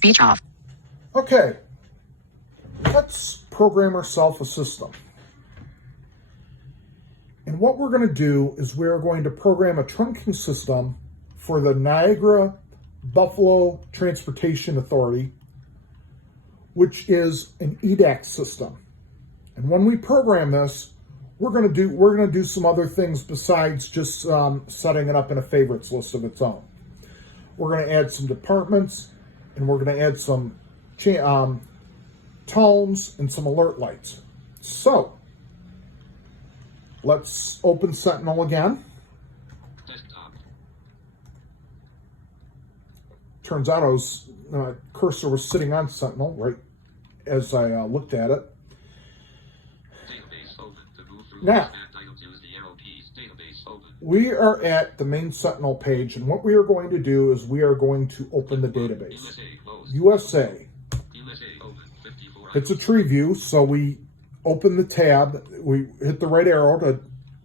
Speech off. Okay, let's program ourselves a system. And what we're going to do is we're going to program a trunking system for the Niagara Buffalo Transportation Authority, which is an EDACS system. And when we program this, we're going to do some other things besides just setting it up in a favorites list of its own. We're going to add some departments, and we're going to add some tones and some alert lights. So let's open Sentinel again. Desktop. Turns out cursor was sitting on Sentinel right as I looked at it. Database open. To move through Now, expand items, use the arrow keys. Database open. we are at the main Sentinel page, and what we are going to do is we are going to open the database. USA closed. USA. USA open. 54. It's a tree view, so we open the tab, we hit the right arrow to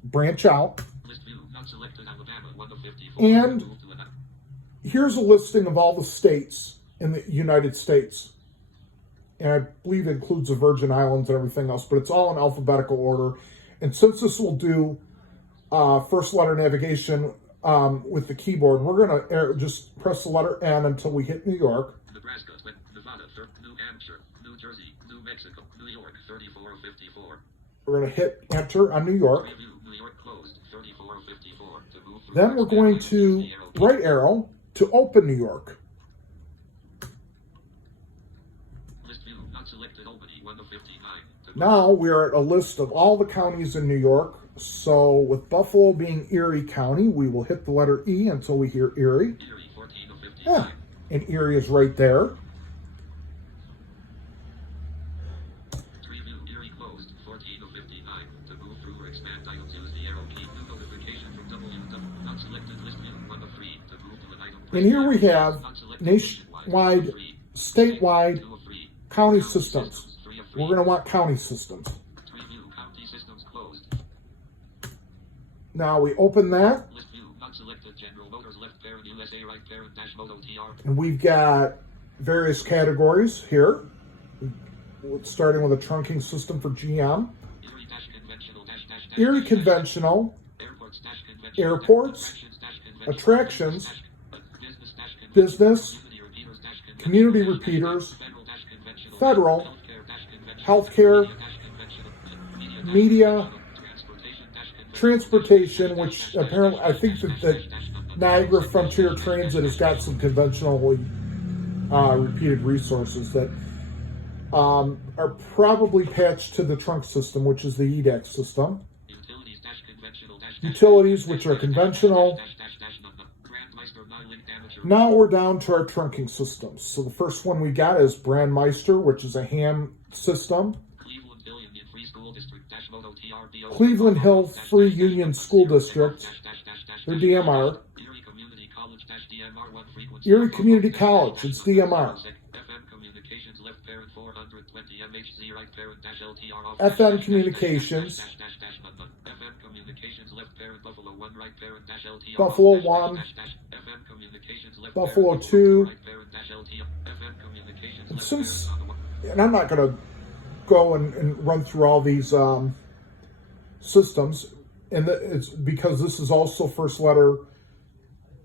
branch out, List view. Not selected. Alabama 1 of 54. and Move to an- here's a listing of all the states in the United States. And I believe it includes the Virgin Islands and everything else, but it's all in alphabetical order. And since this will do first letter navigation with the keyboard, we're going to just press the letter N until we hit New York. Nebraska, Nevada, New Hampshire, New Jersey, New Mexico, New York 34 of 54. We're going to hit Enter on New York. Preview. New York closed. 34 of 54. To move through Then we're expand going items, to use the arrow keys. right arrow to open New York. List view. Not selected. Albany 1 of 59. To move Now we are at a list of all the counties in New York. So with Buffalo being Erie County, we will hit the letter E until we hear Erie. Erie 14 of 59. Yeah, and Erie is right there. Preview. Erie closed. 14 of 59. To move through or expand items, use the arrow key. New notification from www. Not selected. List view. 1 of 3. To move to an item. And here we have Not selected. nationwide, statewide, 2 of 3. county systems. 3 of 3. We're going to want county systems. Preview. County systems closed. Now we open that, List view. Not selected. General Motors left parent USA right parent dash moto TR. and we've got various categories here. Starting with a trunking system for GM. Erie dash conventional dash dash dash. Erie dash, conventional, Airports dash conventional. airports, Attractions dash conventional. attractions, Business dash conventional. business, Community community repeaters dash repeaters, Federal dash conventional. federal, Healthcare dash healthcare, conventional. media, Transportation dash conventional. transportation, which apparently I think that Niagara Frontier Transit has got some conventionally repeated resources that are probably patched to the trunk system, which is the EDACS system. Utilities dash conventional dash Utilities, which are conventional. dash dash dash Grandmeister 9 amateur. Now we're down to our trunking systems. So the first one we got is Brandmeister, which is a ham system. Cleveland Hill Union Free School District dash moto TRBO. Cleveland Hill Free Union School District, their DMR. Erie Community College dash DMR 1 frequency. Erie Community College, it's DMR. FM Communications left parent 420 MHZ right parent dash LTR off. FM Communications. FM Communications left parent Buffalo 1 right parent dash LTR. Buffalo 1, FM Communications left Buffalo parent 2. right parent dash LTR. FM Communications And left since, parent on the and I'm not going to go and run through all these systems, and it's because this is also first letter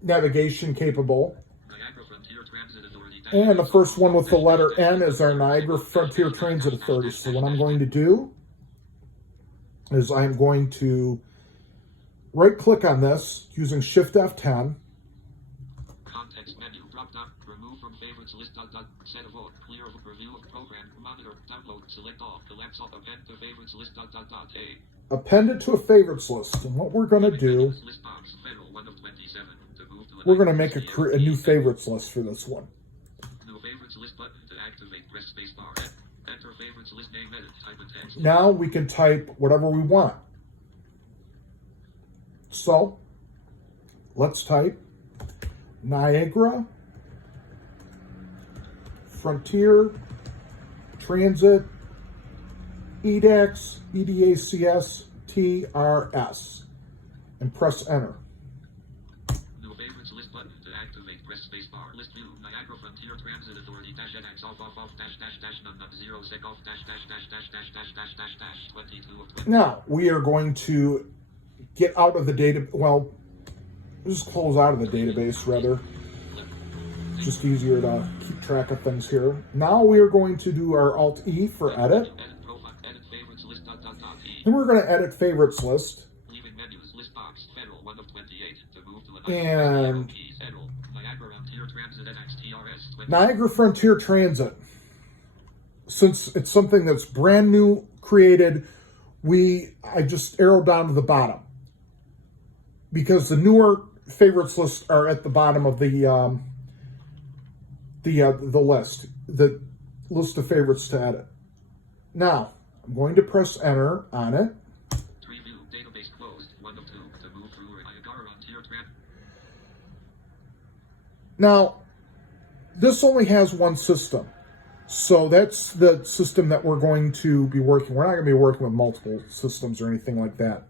navigation capable. Niagara Frontier Transit Authority dash And the first one with the letter N is our Niagara Frontier Transit Authority. So what I'm going to do is I'm going to right click on this using Shift F10. Context menu drop down. Remove from favorites list. Set of all. Clear of review of program. Monitor. Download. Select all. Collapse all. Append to favorites list. A. Append it to a favorites list. And what we're going to do, List box. Federal 1 of 27. To move to we're going to make a new favorites list for this one. New favorites list button to activate. Press space bar. Enter favorites list name. Edit. Type in text. Now we can type whatever we want. So let's type Niagara Frontier Transit EDACS, EDACS, TRS, and press enter. New favorites list button to activate. Press space Spacebar. List view. Niagara Frontier Transit Authority dash EDACS off dash dash dash num 0 sec off dash dash dash dash dash dash dash dash dash 22 of 20. Now, we are going to get out of the data, well, just close out of the database, rather. Just easier to keep track of things here. Now we are going to do our Alt-E for edit. Edit profile. Edit favorites list E. And we're going to edit favorites list. Leaving menus. List box. Federal 1 of 28. To move to And Federal. Niagara Frontier Transit EDACS TRS 20. Niagara Frontier Transit. Since it's something that's brand new created, I just arrowed down to the bottom. Because the newer favorites lists are at the bottom of the list, the list of favorites to edit. Now, I'm going to press enter on it. Preview database closed. 1 of 2 to move through Niagara Frontier Transit. Now, this only has one system. So that's the system that we're going to be working. We're not going to be working with multiple systems or anything like that.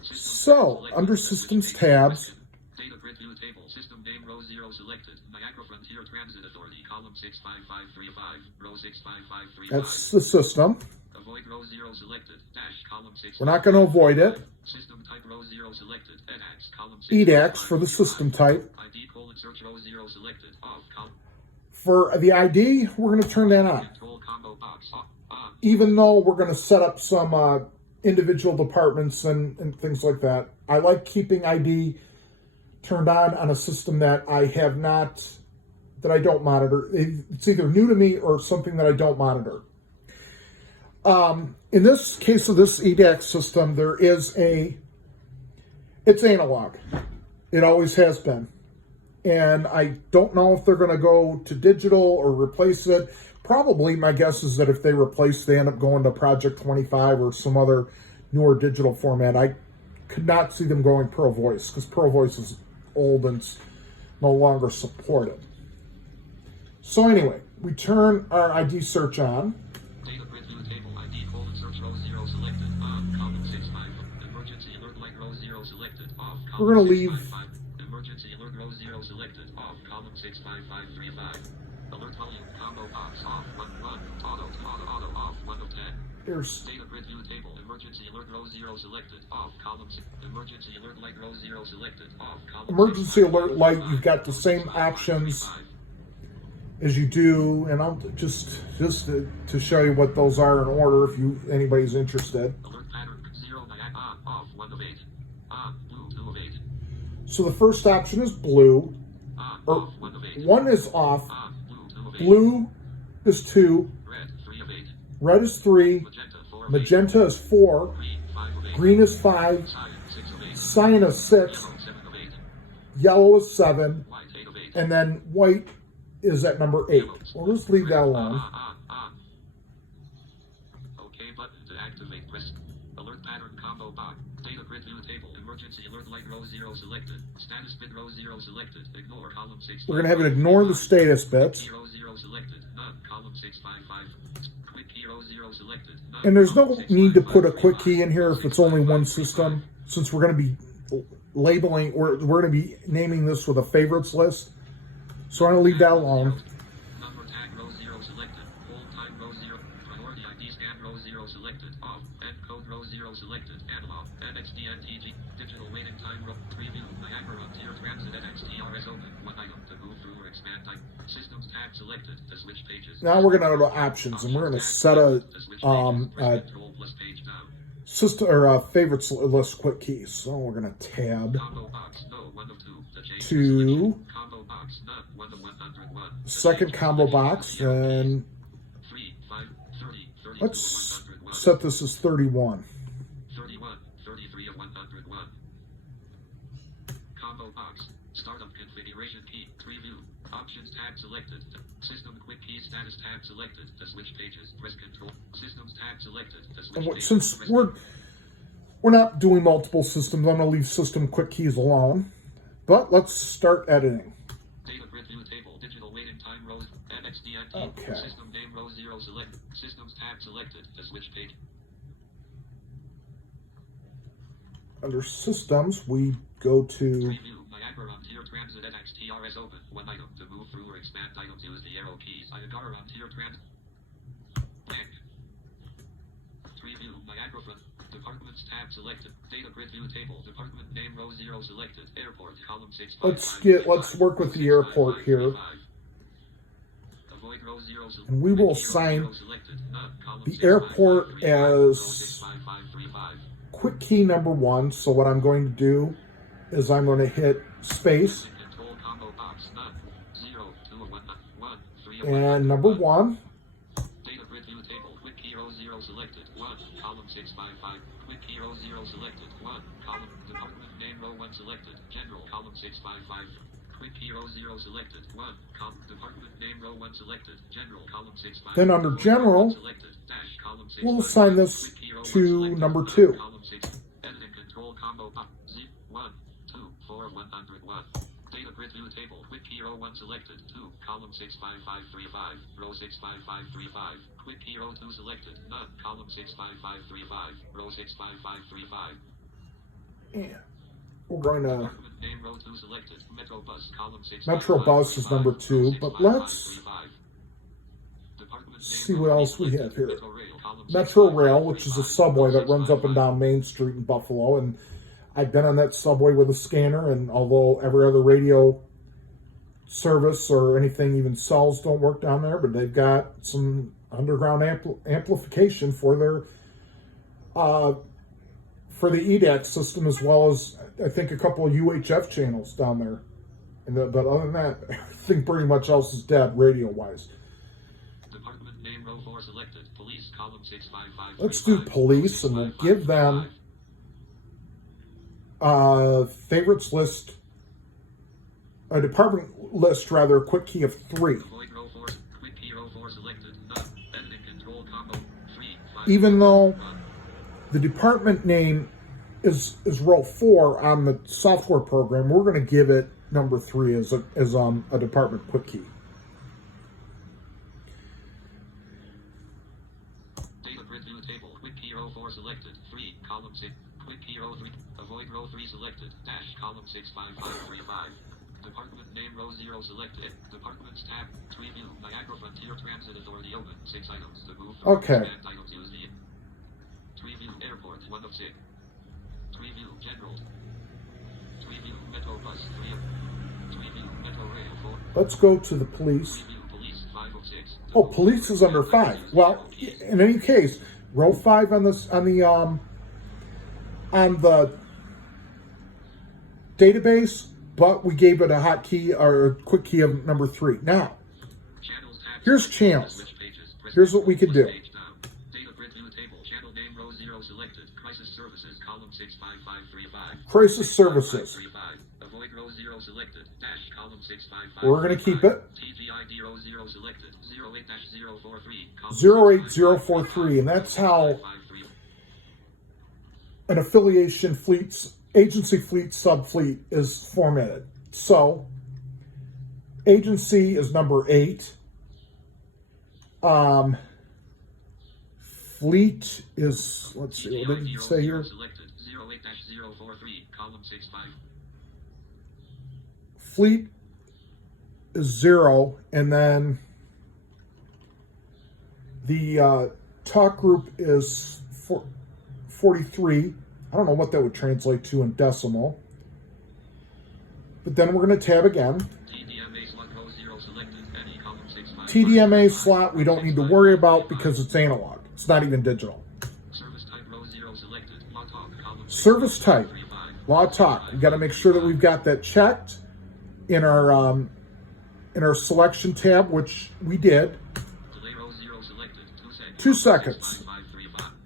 So, under Systems tabs, Data grid view table. System name row 0 selected. Niagara Frontier Transit Authority column 65535 row 65535. that's the system. Avoid row 0 selected. Dash column 6. We're not going to avoid it. System type row 0 selected. EDACS column 6. EDACS for the system type. ID colon search row 0 selected. Off column. For the ID, we're going to turn that on. Control combo box off. On. Even though we're going to set up some individual departments and things like that. I like keeping ID turned on a system that I have not, that I don't monitor. It's either new to me or something that I don't monitor. In this case of this EDACS system, it's analog. It always has been. And I don't know if they're going to go to digital or replace it. Probably, my guess is that if they replace, they end up going to Project 25 or some other newer digital format. I could not see them going Pro Voice, because Pro Voice is old and no longer supported. So anyway, we turn our ID search on. Data grid view table ID colon search row 0 selected. On column 65. Emergency alert light row 0 selected. Off column We're going to leave 655. Emergency alert row 0 selected. Off column 65535. Alert volume combo box off 1 1. Auto off 1 of 10. Here's Data grid view table. Emergency alert row 0 selected. Off column 6. Emergency alert light row 0 selected. Off column emergency alert light. You've got the same options as you do, and I'll just to show you what those are in order if anybody's interested. Alert pattern 0 on off 1 of 8. On blue 2 of 8. So the first option is blue. On Or off 1 of 8. 1 is off. On blue 2 of 8. Blue is 2. Red 3 of 8. Red is 3. Magenta 4 of 8. Magenta is 4. Green 5 of 8. Green is 5. Cyan 6 of 8. Cyan is 6. Yellow 7 of 8. Yellow is 7. White 8 of 8. And then white is at number 8. We'll just leave that alone. On. OK button to activate. Press alert pattern combo box. Data grid view table. Emergency alert light row 0 selected. Status bit row 0 selected. Ignore column 6. We're going to have it ignore the status bits. Key row 0 selected. None. Column 655. Quick key row 0 selected. None. And there's no Column need to put a 655, quick key in here if it's only one system, since we're going to be labeling, we're going to be naming this with a favorites list. So I'm going to leave that alone. Number tag row 0 selected. Hold time row 0. Priority ID scan row 0 selected. Off. Encode row 0 selected. Analog. NXDNTG. Digital waiting time row. Preview. Niagara Frontier Transit NXTRS open. One item to move through or expand type. Systems tab selected. To switch pages. Now we're going to go to options, and we're going to set a Control plus page down. system or favorites list quick key. So we're going to tab Combo box. No. 1 of 2. To change to combo box. None. 1 of 101. second combo box, and 3, 5, 30, 32 let's 101. set this as 31. 31, 33 of 101. Combo box. Startup configuration key. Preview. Options tab selected. System quick key status tab selected. To switch pages. Press control. Systems tab selected. To switch pages. Since we're not doing multiple systems, I'm going to leave system quick keys alone. But let's start editing. Data grid view table. Digital waiting time rows. NXDNT. Okay. System name row 0 select. Systems tab selected. To switch page. Under systems, we go to Preview. Niagara Frontier transit EDACS TRS open. One item. To move through or expand items, use the arrow keys. Iagara on tier transit. Blank. Tree view. Niagara front. Departments tab selected. Data grid view table. Department name row 0 selected. Airport column 6. Let's work with the airport here. Avoid row 0. And we will assign the airport as quick key number 1. So what I'm going to do is I'm going to hit space and number 1. Data grid view table. Quick key row 0 selected. 1. Column 655. Quick key row 0 selected. 1. Column department name row 1 selected. General column 655. Quick key row 0 selected. 1. Column department name row 1 selected. General column 655. Then under general, we'll assign this to number 2. Column 6. Editing control combo box. 1, 2, 4, 101. Data grid view table. Quick key row 1 selected. 2. Column 65535. Row 65535. Quick key row 2 selected. None. Column 65535. Row 65535. And we're going to name row 2 selected. Metro bus column 6. Metro bus is number 2, but let's see what else we have here. Metro Rail, which is a subway that runs up and down Main Street in Buffalo, and I've been on that subway with a scanner, and although every other radio service or anything, even cells don't work down there, but they've got some underground amplification for their for the EDACS system, as well as I think a couple of UHF channels down there. But other than that, everything pretty much else is dead radio wise. Department name row 4 selected. Police column 655. Let's do police, and we'll give them favorites list, a department list rather, quick key of 3. Avoid row 4. Quick key row 4 selected. None. Editing control combo 3. 5. Even though the department name is row 4 on the software program, we're going to give it number 3 as a department quick key. Data grid view table. Quick key row 4 selected. 3. Column 6. Quick key row 3. Avoid row 3 selected. Dash column 65535. Department name row 0 selected. Departments tab. Tree view. Niagara Frontier Transit Authority open. 6 items to move. Okay. Items use the Tree view airport 1 of 6. Tree view general. Tree view metro bus 3 of. Tree view metro rail 4. Let's go to the police. Tree view police 5 of 6. Oh, police is under 5. Well, in any case, row 5 on the database, but we gave it a hotkey or a quick key of number 3. Now, here's channels. Here's what we could do. Data grid view table. Channel name row 0 selected. Crisis services column 65535. Crisis services. Avoid row 0 selected. Dash column 655. We're going to keep it. TGID row 0 selected. 08-043. 08043, and that's how an affiliation fleet's agency fleet subfleet is formatted. So agency is number 8. Fleet is, let's see, what did it say here? Selected. 08-043. Column 65. Fleet is 0, and then the talk group is 43. I don't know what that would translate to in decimal. But then we're going to tab again. TDMA slot row 0 selected. Any column 65. TDMA slot we don't need to worry about because it's analog. It's not even digital. Service type row 0 selected. Law talk column. Service type, law talk. We got to make sure that we've got that checked in our selection tab, which we did. Delay row 0 selected. 2 seconds.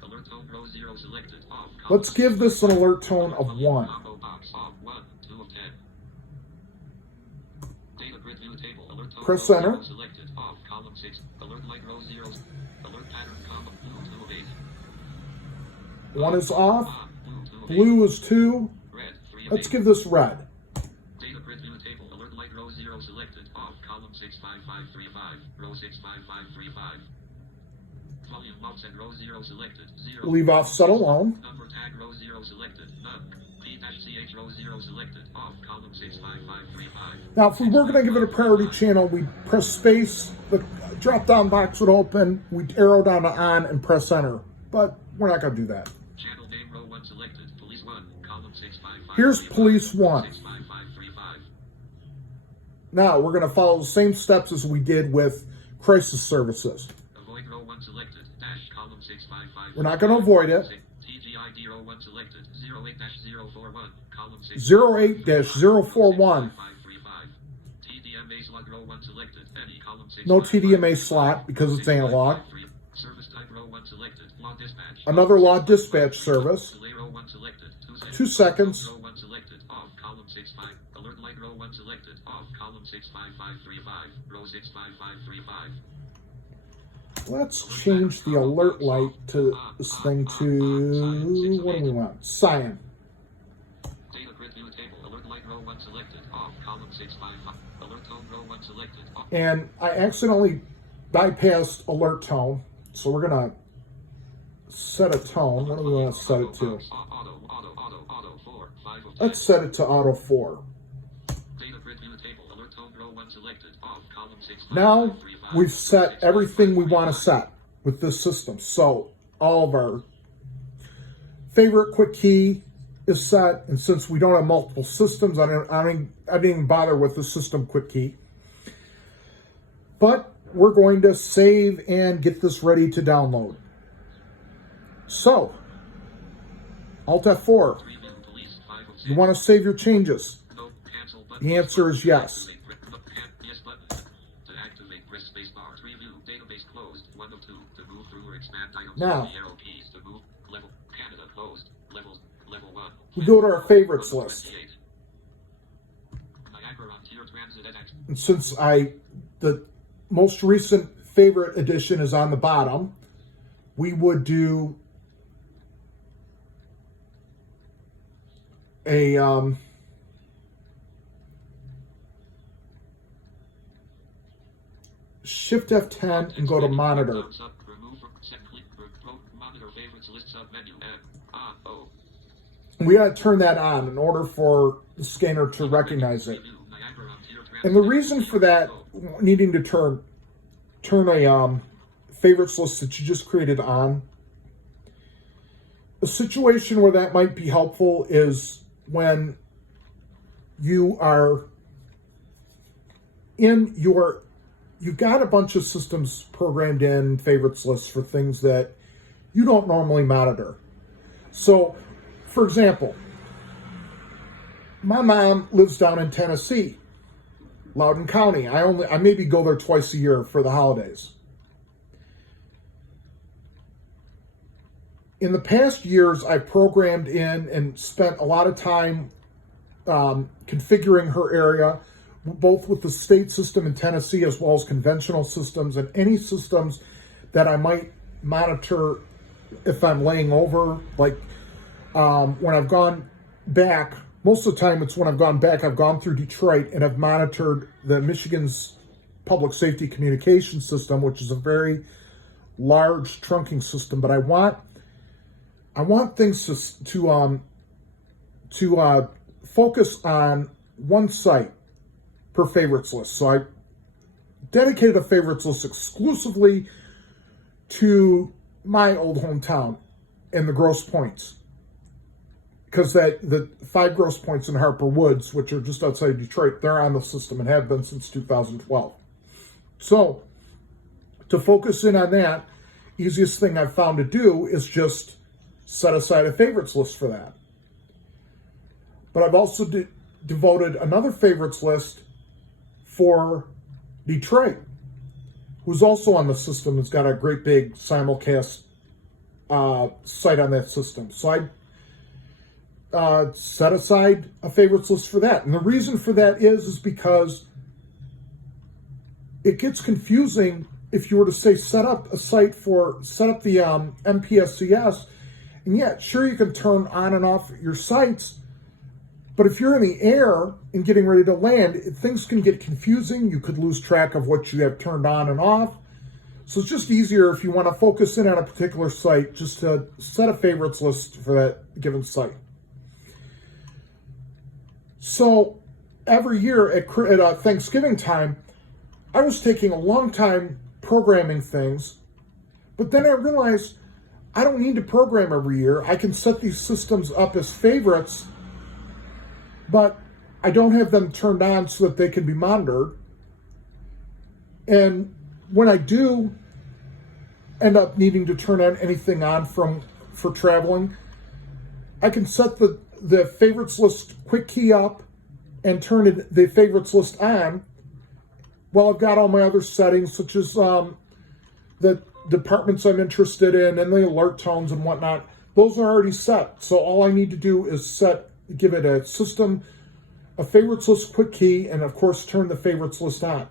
Alert tone row 0 selected. Off. Let's give this an alert tone of 1. Combo box off. 1, 2 of 10. Data grid view table. Alert tone Press row enter. 0 selected. Off. Column 6. Alert light row 0. Alert pattern comma. Blue 2 of 8. 1 is off. Blue 2 of 8. Blue is 2. Red 3 of Let's 8. give this red. Data grid view table. Alert light row 0 selected. Off. Column 65535. Row 65535. volume mouse and row 0 selected. 0. Leave offset alone. Number tag row 0 selected. None. P-CH row 0 selected. Off. Column 65535. Now, if we were going to give it a priority channel, we'd press space, the drop-down box would open, we'd arrow down to on and press enter. But we're not going to do that. Channel name row 1 selected. Police 1. Column 65535. Here's Police 1. 65535. Now, we're going to follow the same steps as we did with Crisis Services. Avoid row 1 selected. Dash column 655. We're not going to avoid it. TGID row 1 selected. 08-041. Column 08-041. TDMA slot row 1 selected. Any column 6. No TDMA slot because it's analog. Service type row 1 selected. Law dispatch. Another law dispatch service. Delay row 1 selected. 2 seconds. Row 1 selected. Off. Column 65. Alert light row 1 selected. Off. Column 65535. Row 65535. Let's change the alert light to this thing to, what do we want? Cyan. Data grid view table. Alert light row 1 selected. Off. Column 655. Alert tone row 1 selected. Off. And I accidentally bypassed alert tone, so we're going to set a tone. What do we want to set it to? Auto 4. 5 of 10. Let's set it to auto 4. Data grid view table. Alert tone row 1 selected. Off. Column 6. Now we've set everything we want to set with this system. So all of our favorite quick key is set, and since we don't have multiple systems, I didn't even bother with the system quick key. But we're going to save and get this ready to download. So, Alt F4. You want to save your changes? The answer is yes. Yes button. To activate, press space bar. Review. Database closed. 1 of 2. To move through or expand items. Now, the arrow keys to move. Level. Canada closed. Level 1. we go to our favorites list. Niagara Tier Transit EDACS. And since the most recent favorite edition is on the bottom, we would do a Shift F10 and go to monitor. Monitor favorites list submenu. We got to turn that on in order for the scanner to recognize it. And the reason for that, needing to turn a favorites list that you just created on, a situation where that might be helpful is when you are in your, you've got a bunch of systems programmed in favorites lists for things that you don't normally monitor. So, for example, my mom lives down in Tennessee, Loudoun County. I maybe go there twice a year for the holidays. In the past years, I programmed in and spent a lot of time configuring her area, both with the state system in Tennessee as well as conventional systems, and any systems that I might monitor if I'm laying over. Like when I've gone back, most of the time it's when I've gone back, I've gone through Detroit and I've monitored the Michigan's public safety communication system, which is a very large trunking system. But I want things to focus on one site per favorites list. So I dedicated a favorites list exclusively to my old hometown and the Grosse Points, because the 5 Grosse Points in Harper Woods, which are just outside Detroit, they're on the system and have been since 2012. So to focus in on that, easiest thing I've found to do is just set aside a favorites list for that. But I've also devoted another favorites list for Detroit, who's also on the system. It's got a great big simulcast site on that system. So I set aside a favorites list for that. And the reason for that is because it gets confusing if you were to say set up the MPSCS, and yeah, sure, you can turn on and off your sites, but if you're in the air and getting ready to land, things can get confusing. You could lose track of what you have turned on and off. So it's just easier if you want to focus in on a particular site, just to set a favorites list for that given site. So every year at Thanksgiving time, I was taking a long time programming things, but then I realized I don't need to program every year. I can set these systems up as favorites, but I don't have them turned on so that they can be monitored. And when I do end up needing to turn on anything on for traveling, I can set the favorites list quick key up and turn the favorites list on while I've got all my other settings, such as the departments I'm interested in and the alert tones and whatnot. Those are already set. So all I need to do is give it a favorites list quick key, and of course turn the favorites list on.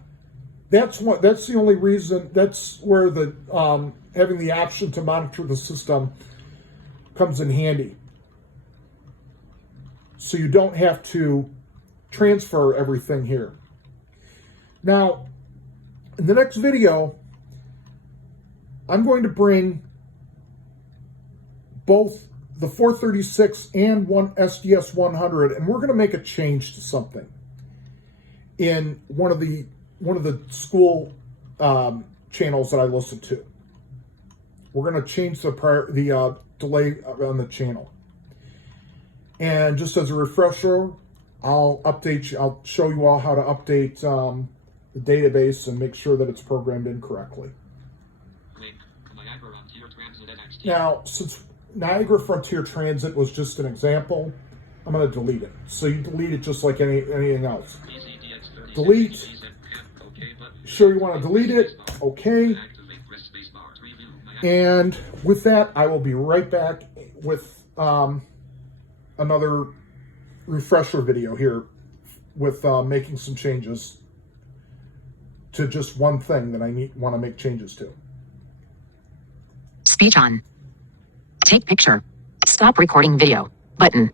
That's the only reason. That's where the having the option to monitor the system comes in handy. So you don't have to transfer everything here. Now, in the next video, I'm going to bring both the 436 and SDS 100, and we're going to make a change to something in one of the school channels that I listen to. We're going to change the delay on the channel. And just as a refresher, I'll update you. I'll show you all how to update the database and make sure that it's programmed in correctly. Now, since Niagara Frontier Transit was just an example, I'm going to delete it. So you delete it just like anything else. Delete. Sure you want to delete it. Okay. And with that, I will be right back with another refresher video here with making some changes to just one thing that I want to make changes to. Speech on. Take picture. Stop recording video. Button.